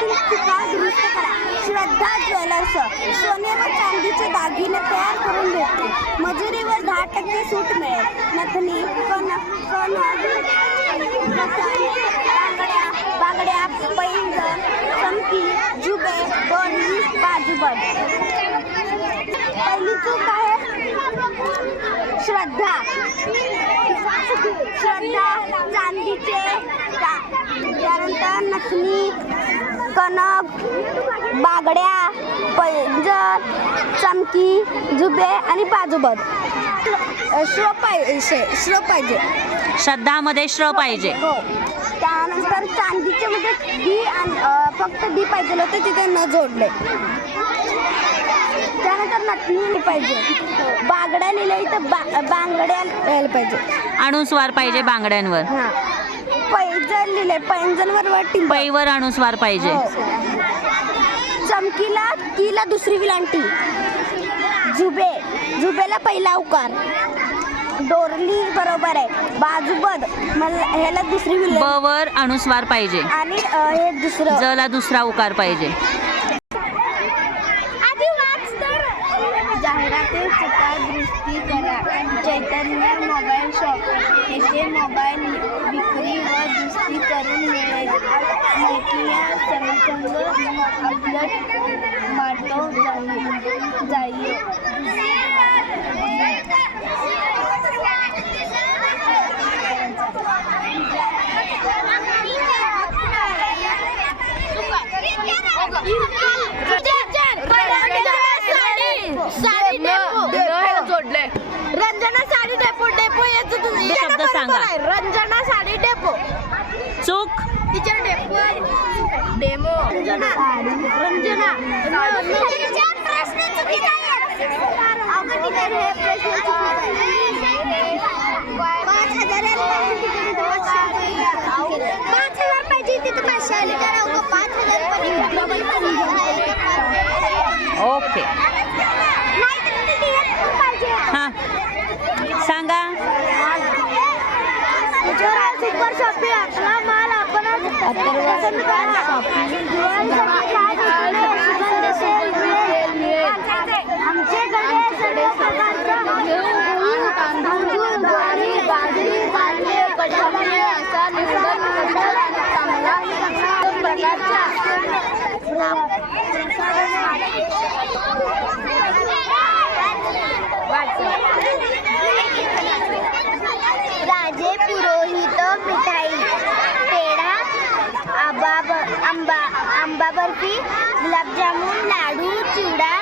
घरातील चुका दुरुस्त करा. श्रद्धा ज्वेलर्स सोने व चांदीचे दागिने तयार करून भेटते मजुरीवर दहा टक्के सूट मिळेल. नथनी कण कण बांगड्या बांगड्या पैंजण चमकी जुबे दोरी बाजूबन. पहिली चूक श्रद्धा. श्रद्धा चांदीचे त्यानंतर नथनी कनक बागड्या पैंजर चमकी जुबे आणि बाजूबद. श्र पाहिजे श्र पाहिजे. श्रद्धामध्ये श्र पाहिजे. हो. त्यानंतर चांदीचे मध्ये डी आणि फक्त डी पाहिजे होते तिथे न जोडले. त्यानंतर नथनी पाहिजे. बागड्या लिहिले तर बा बांगड्या यायला पाहिजे. अनुस्वार पाहिजे बांगड्यांवर. हां. पैंजण लिहिले पैंजणवर वर टिंब. पैवर अनुस्वार पाहिजे. हो. चमकीला कीला दुसरी विलांटी जुबे. जुबेला पहिला उकार. डोरली बरोबर आहे. बाजूबद मला ह्याला दुसरी ब विलांटी वर अनुस्वार पाहिजे. आणि अ, हे दुसरं. जला दुसरा उकार पाहिजे. जाहिराती चुका दुरुस्ती करा चैतन्य मोबाईल शॉप. येथे मोबाईल विक्री व दुरुस्ती करून मिळेल. नोकिया सॅमसंग अपलोड माटो जाईल जोडले रंजना साडी डेपो डेपो याचं शब्द सांगा. रंजना साडी डेपो चूक teacher depot demo Ranjana Ranjana प्रश्न चुकीचे पाच हजार पाहिजे तिथे पाचशे. आले तर पाच हजार पर्यंत ओके. हां. सांगा. माल आपणच आंबा आंबा आंबा बर्फी गुलाबजामुन लाडू चिवडा